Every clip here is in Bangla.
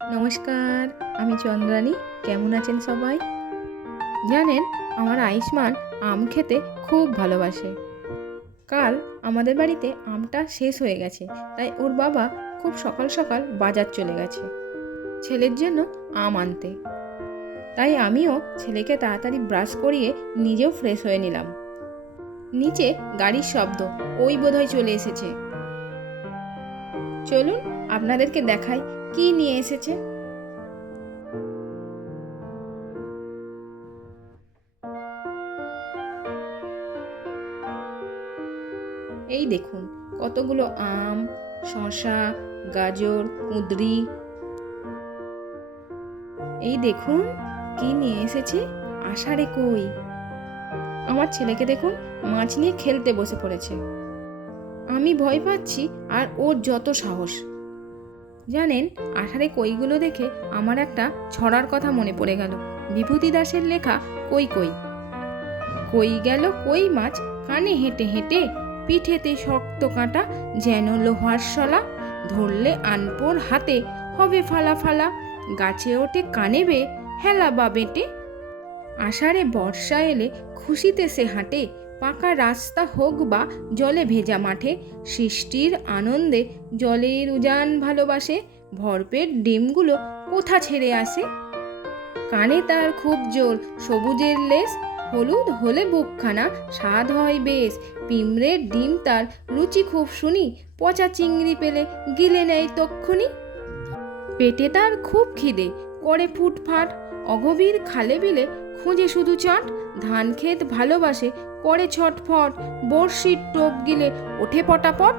নমস্কার, আমি চন্দ্রানী। কেমন আছেন সবাই? জানেন, আমার আয়ুষ্মান আম খেতে খুব ভালোবাসে। কাল আমাদের বাড়িতে আমটা শেষ হয়ে গেছে, তাই ওর বাবা খুব সকাল সকাল বাজার চলে গেছে ছেলের জন্য আম আনতে। তাই আমিও ছেলেকে তাড়াতাড়ি ব্রাশ করিয়ে নিজেও ফ্রেশ হয়ে নিলাম। নিচে গাড়ির শব্দ, ওই বোধহয় চলে এসেছে। চলুন আপনাদেরকে দেখাই কি নিয়ে এসেছে। এই দেখুন কতগুলো আম, শসা, গাজর, কুঁদরি। এই দেখুন কি নিয়ে এসেছে, আষাঢ়ে কই। আমার ছেলেকে দেখুন মাছ নিয়ে খেলতে বসে পড়েছে। আমি ভয় পাচ্ছি আর ওর যত সাহস। জানেন, আষাঢ়ে কইগুলো দেখে আমার একটা ছড়ার কথা মনে পড়ে গেল। বিভূতি দাসের লেখা কই কই। কই গেল কই মাছ কানে হেঁটে হেঁটে, পিঠেতে শক্ত কাঁটা যেন লোহার শলা, ধরলে আনপোর হাতে হবে ফালা ফালা, গাছে ওঠে কানে বে হেলা বা বেটে। আষাঢ়ে বর্ষা এলে খুশিতে সে হাঁটে, পাকা রাস্তা হোক বা জলে ভেজা মাঠে, সৃষ্টির আনন্দে জলের উজান ভালোবাসে, ভরপেট ডিমগুলো কোথা ছেড়ে আসে। কানে তার খুব জোর সবুজের লেস, হলুদ হলে বুকখানা স্বাদ হয় বেশ, পিঁমড়ের ডিম তার রুচি খুব শুনি, পচা চিংড়ি পেলে গিলে নেয় তক্ষুনি। পেটে তার খুব খিদে করে ফুটফাট, অগভীর খালে বিলে খুঁজে শুধু চাট, ধান ক্ষেত ভালোবাসে করে ছটফট, বড়শির টোপ গিলে ওঠে পটাপট।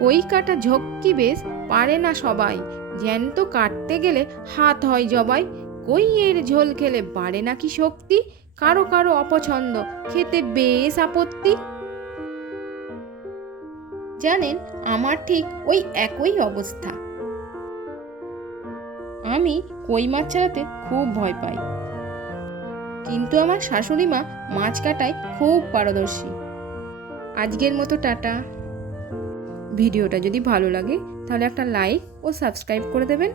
কই কাটা ঝক্কি বেশ পারে না সবাই, জ্যান্ত কাটতে গেলে হাত হয় জবাই, কইয়ের ঝোল খেলে বাড়ে নাকি শক্তি, কারো কারো অপছন্দ খেতে বেশ আপত্তি। জানেন, আমার ঠিক ওই একই অবস্থা। আমি কই মাছ ছাড়াতে খুব ভয় পাই, কিন্তু আমার শাশুড়ি মা মাছ কাটায় খুব পারদর্শী। আজকের মতো টাটা। ভিডিওটা যদি ভালো লাগে তাহলে একটা লাইক ও সাবস্ক্রাইব করে দেবেন।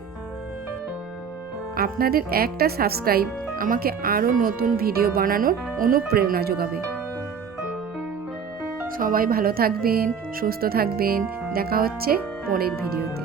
আপনাদের একটা সাবস্ক্রাইব আমাকে আরও নতুন ভিডিও বানানোর অনুপ্রেরণা যোগাবে। সবাই ভালো থাকবেন, সুস্থ থাকবেন। দেখা হচ্ছে পরের ভিডিওতে।